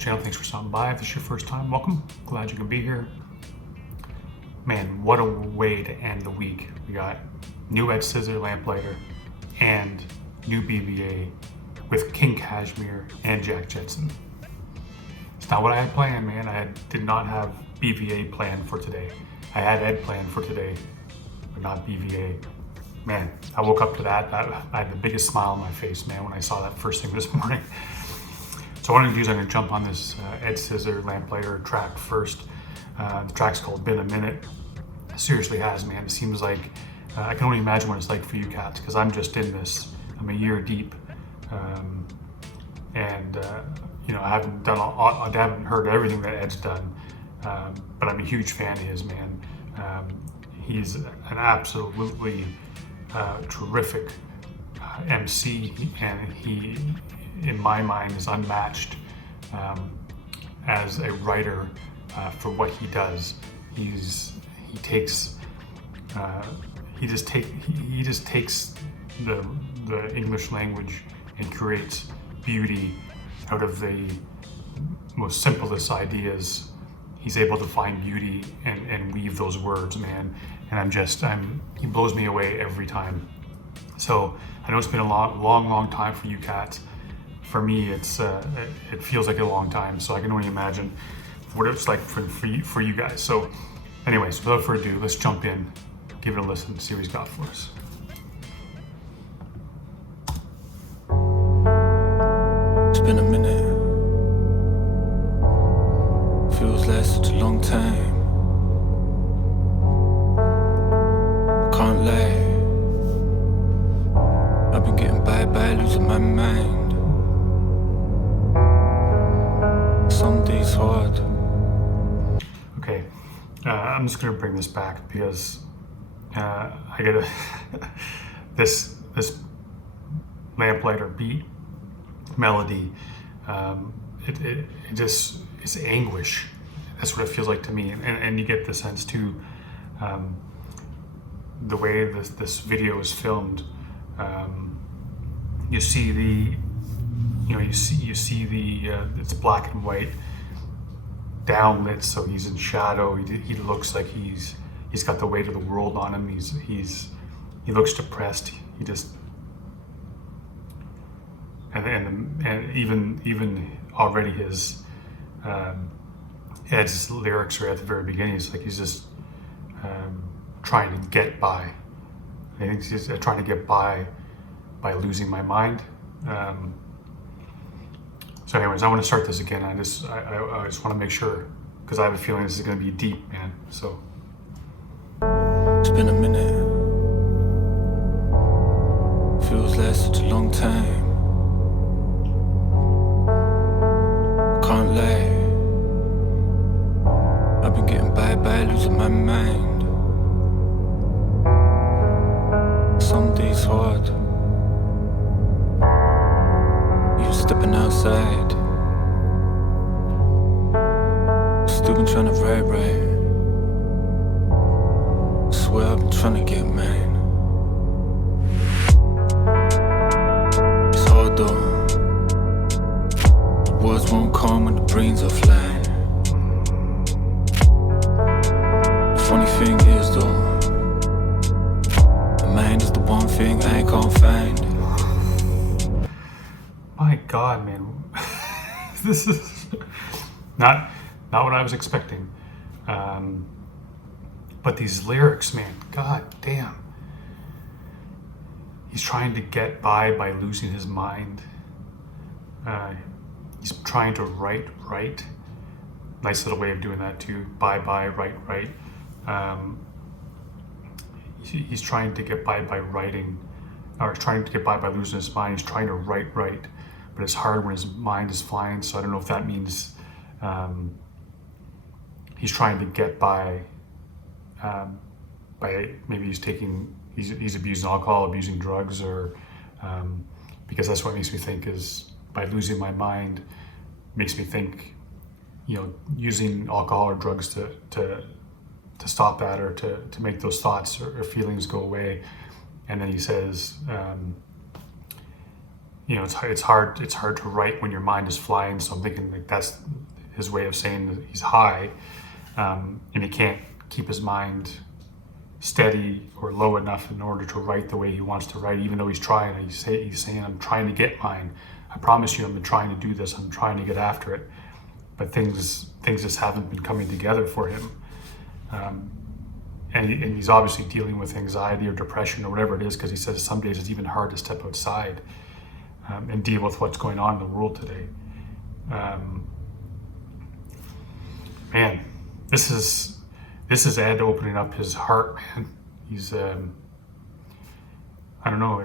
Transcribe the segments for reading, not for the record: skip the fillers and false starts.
channel. Thanks for stopping by. If this is your first time, welcome. Glad you can be here. Man, what a way to end the week. We got new Ed Scissor Lamplighter and new BVA with King Cashmere and Jack Jetson. It's not what I had planned, man. did not have BVA planned for today. I had Ed planned for today, but not BVA. Man, I woke up to that. I had the biggest smile on my face, man, when I saw that first thing this morning. So what I'm gonna do is I'm gonna jump on this Ed Scissor Lamplighter track first. The track's called Been a Minute. It seriously has, man. It seems like, I can only imagine what it's like for you cats, because I'm just in this. I'm a year deep. I haven't heard everything that Ed's done, but I'm a huge fan of his, man. He's an absolutely terrific MC, and he, in my mind, is unmatched as a writer for what he does. He just takes the English language and creates beauty out of the most simplest ideas. He's able to find beauty and weave those words, man. And he blows me away every time. So I know it's been a long time for you cats. For me, it feels like a long time. So I can only imagine what it's like for you guys. So anyways, without further ado, let's jump in, give it a listen, see what he's got for us. It's been a minute. Feels like such a long time. Can't lie. I've been getting by, losing my mind. Some days hard. Okay, I'm just gonna bring this back because I get this Lamplighter beat melody. It's anguish. That's what it feels like to me, and you get the sense too. The way this video is filmed, you see the it's black and white, downlit, so he's in shadow. He looks like he's got the weight of the world on him. He looks depressed. He just and even already his Ed's lyrics are at the very beginning. It's like he's just trying to get by. I think he's trying to get by losing my mind. So anyways, I want to start this again. I just want to make sure, because I have a feeling this is going to be deep, man. So it's been a minute. Feels like such a long time. Can't lie. I've been getting by, losing my mind. Some days hard. You stepping outside. Still been trying to write right. Swear I've been trying to get mine. It's hard though. The words won't come when the brains are flying. The funny thing is though, the mind is the one thing I can't find. my God, man, this is not what I was expecting. But these lyrics, man, God damn. He's trying to get by losing his mind. He's trying to write. Nice little way of doing that too. Write. He's trying to get by writing, or trying to get by losing his mind. He's trying to write, but it's hard when his mind is flying. So I don't know if that means he's trying to get by maybe he's abusing alcohol, abusing drugs, or because that's what makes me think is by losing my mind makes me think, using alcohol or drugs to stop that, or to make those thoughts or feelings go away. And then he says, it's hard to write when your mind is flying. So I'm thinking like that's his way of saying that he's high, and he can't keep his mind steady or low enough in order to write the way he wants to write, even though he's trying. He's saying, I'm trying to get mine. I promise you, I've been trying to do this. I'm trying to get after it. But things just haven't been coming together for him. And he's obviously dealing with anxiety or depression or whatever it is, because he says some days it's even hard to step outside and deal with what's going on in the world today. Man, this is Ed opening up his heart, man. He's, I don't know,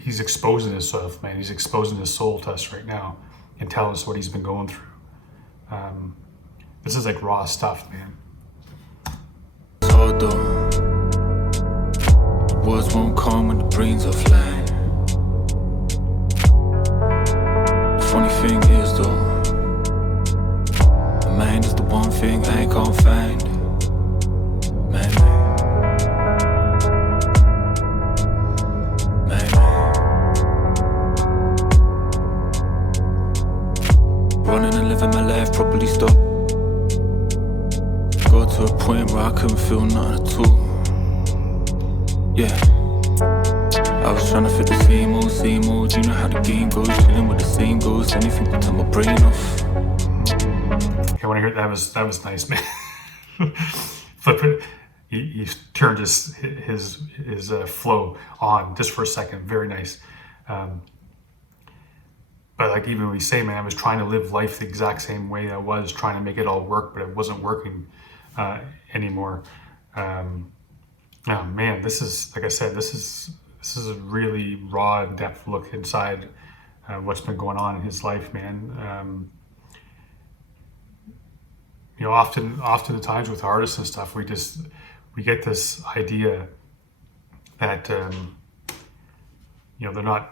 he's exposing himself, man. He's exposing his soul to us right now and telling us what he's been going through. This is like raw stuff, man. Although words won't come when the brains are flying. The funny thing is though, the mind is the one thing I can't find. Man. Running and living my life properly stopped. Got to a point where I couldn't feel nothing at all. Yeah, I was trying to fit the same old. You know how the game goes, chilling with the same ghosts. Anything to turn my brain off. Okay, when I heard that was nice, man. Flip it. He turned his flow on just for a second. Very nice. But like even when we say, man, I was trying to live life the exact same way I was, trying to make it all work, but it wasn't working anymore. Oh man, this is, like I said, this is a really raw, in-depth look inside what's been going on in his life, man. Often the times with artists and stuff, we get this idea that they're not.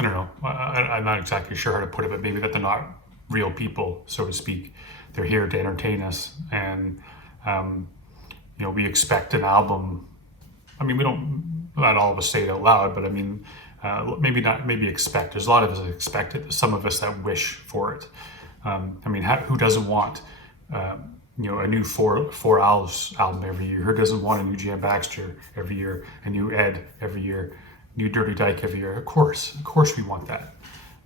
I don't know. I'm not exactly sure how to put it, but maybe that they're not real people, so to speak. They're here to entertain us, and we expect an album. I mean, not all of us say it out loud, but I mean, maybe expect. There's a lot of us that expect it. There's some of us that wish for it. Who doesn't want a new Four Owls album every year? Who doesn't want a new Jan Baxter every year, a new Ed every year, new Dirty Dyke every year? Of course we want that.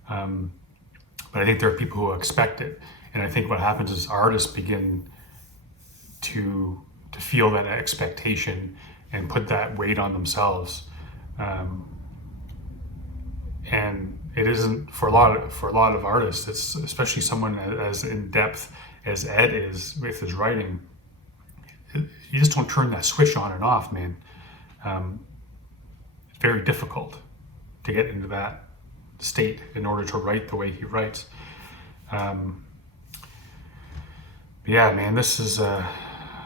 But I think there are people who expect it, and I think what happens is artists begin to feel that expectation and put that weight on themselves, and it isn't for a lot of artists. It's especially someone as in depth as Ed is with his writing. You just don't turn that switch on and off, man. It's very difficult to get into that state in order to write the way he writes. Yeah, man, this is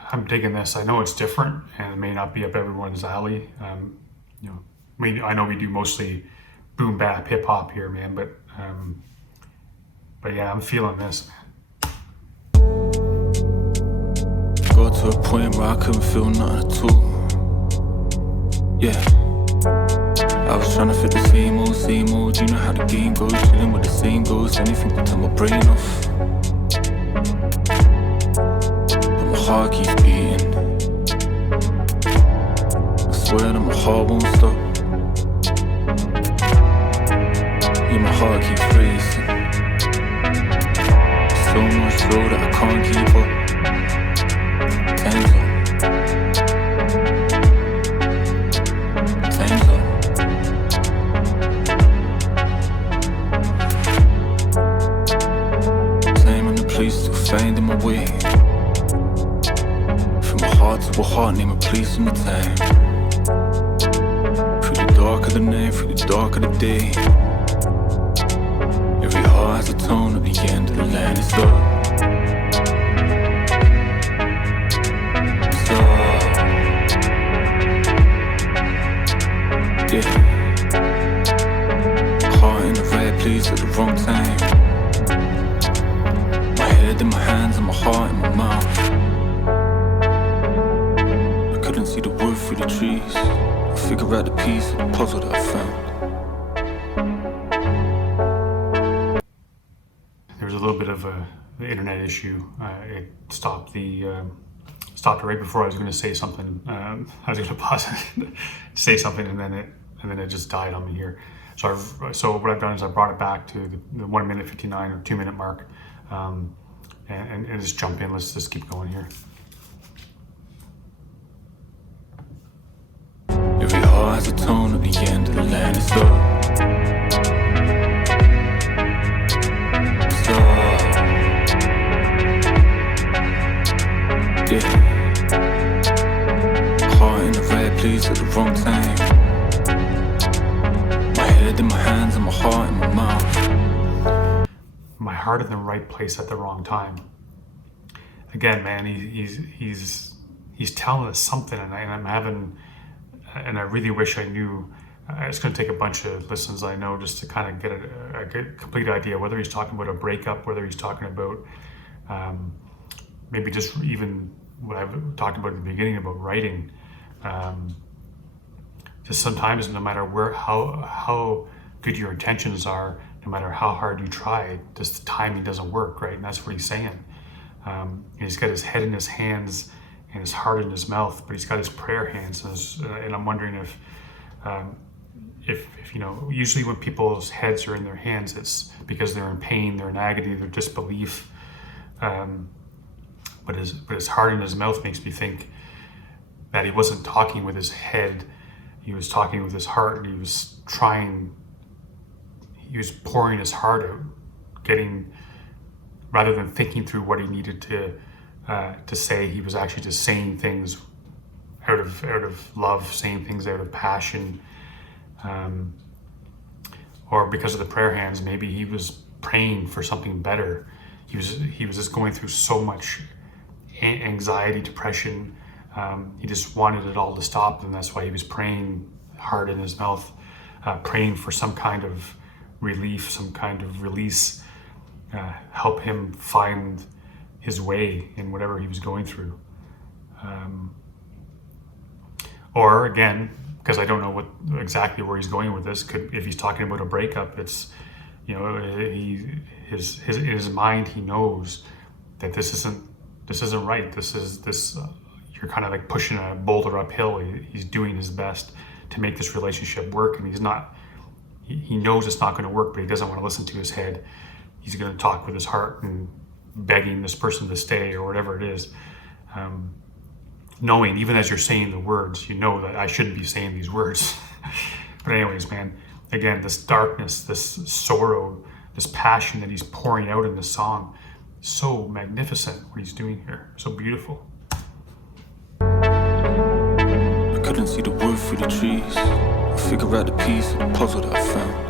I'm digging this. I know it's different and it may not be up everyone's alley. I know we do mostly boom bap hip hop here, man, but yeah, I'm feeling this, man. Got to a point where I couldn't feel nothing at all. Yeah, I was trying to fit the same old. You know how the game goes, chilling with the same ghosts. Anything to turn my brain off. But my heart keeps beating. I swear that my heart won't stop. Yeah, my heart keeps racing. So much so that I can't keep up. Time's up. Time and the place to finding my way. From a heart to a heart, name a place and a time. Through the dark of the night, through the dark of the day. Every heart has a tone at the end of the line. It's up. Yeah. Heart in the right place at the wrong time. My head in my hands and my heart in my mouth. I couldn't see the wood through the trees. I figure out the piece of the puzzle that I found. There was a little bit of an internet issue. It stopped stopped right before I was going to say something. I was going to pause it, say something, and then it just died on me here. So what I've done is I brought it back to the 1 minute 59 or 2 minute mark, and just jump in. Let's just keep going here. Every heart has a tone at the end of the land. It's up. Yeah. Heart in the right place at the wrong time. My head in my hands and my heart in my mouth. My heart in the right place at the wrong time. Again, man, he's telling us something, and I really wish I knew. It's going to take a bunch of listens, I know, just to kind of get a complete idea whether he's talking about a breakup, whether he's talking about maybe just even what I've talked about at the beginning about writing. Just sometimes, no matter how good your intentions are, no matter how hard you try, just the timing doesn't work, right? And that's what he's saying. He's got his head in his hands and his heart in his mouth, but he's got his prayer hands. And I'm wondering if you know, usually when people's heads are in their hands, it's because they're in pain, they're in agony, they're disbelief. But his heart in his mouth makes me think that he wasn't talking with his head, he was talking with his heart, and he was pouring his heart out, rather than thinking through what he needed to say, he was actually just saying things out of love, saying things out of passion. Or because of the prayer hands, maybe he was praying for something better. He was just going through so much anxiety, depression. He just wanted it all to stop, and that's why he was praying, heart in his mouth, praying for some kind of relief, some kind of release, help him find his way in whatever he was going through. Or again, because I don't know exactly where he's going with this. If he's talking about a breakup, it's, you know, in his mind he knows that this isn't right. You're kind of like pushing a boulder uphill. He's doing his best to make this relationship work, and he knows it's not going to work, but he doesn't want to listen to his head. He's going to talk with his heart and begging this person to stay or whatever it is. Knowing, even as you're saying the words, you know that I shouldn't be saying these words. But anyways, man, again, this darkness, this sorrow, this passion that he's pouring out in the song, so magnificent what he's doing here, so beautiful. I couldn't see the wood through the trees. I figure out the piece of the puzzle that I found.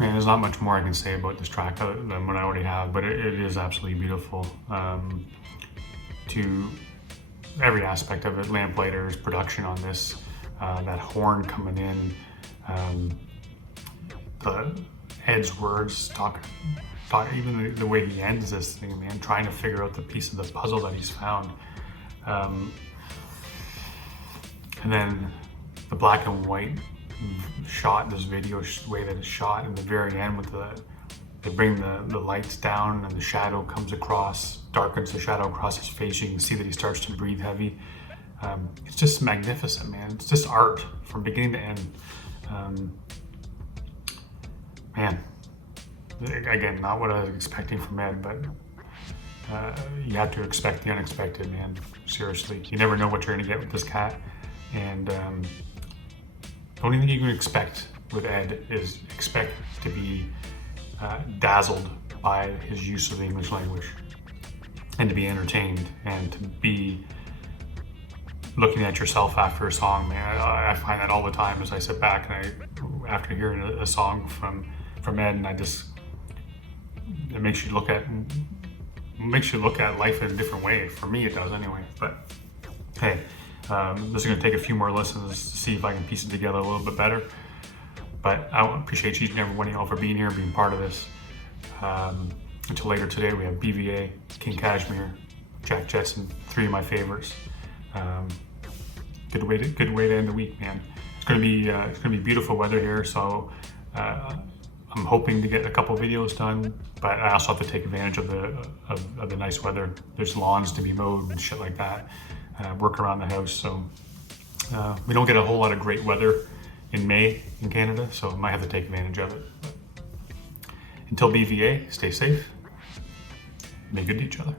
Man, there's not much more I can say about this track than what I already have, but it is absolutely beautiful. To every aspect of it, Lamplighter's production on this, that horn coming in, Ed's words, even the way he ends this thing, man, trying to figure out the piece of the puzzle that he's found. And then the black and white shot, this video way that it's shot in the very end with they bring the lights down and the shadow comes across, darkens the shadow across his face. You can see that he starts to breathe heavy. It's just magnificent, man. It's just art from beginning to end. Man, again, not what I was expecting from Ed, but you have to expect the unexpected, man. Seriously, you never know what you're gonna get with this cat. And the only thing you can expect with Ed is expect to be dazzled by his use of the English language, and to be entertained, and to be looking at yourself after a song, man. I find that all the time as I sit back and after hearing a song from Ed, and it makes you look at life in a different way. For me, it does anyway. But hey, this is going to take a few more listens to see if I can piece it together a little bit better. But I appreciate each and every one of y'all for being here, being part of this. Until later today, we have BVA, King Cashmere, Jack Jetson, 3 of my favorites. Good way to end the week, man. It's gonna be beautiful weather here, so I'm hoping to get a couple videos done. But I also have to take advantage of the nice weather. There's lawns to be mowed and shit like that. Work around the house, so we don't get a whole lot of great weather in May in Canada, so I might have to take advantage of it. But until BVA, stay safe. Be good to each other.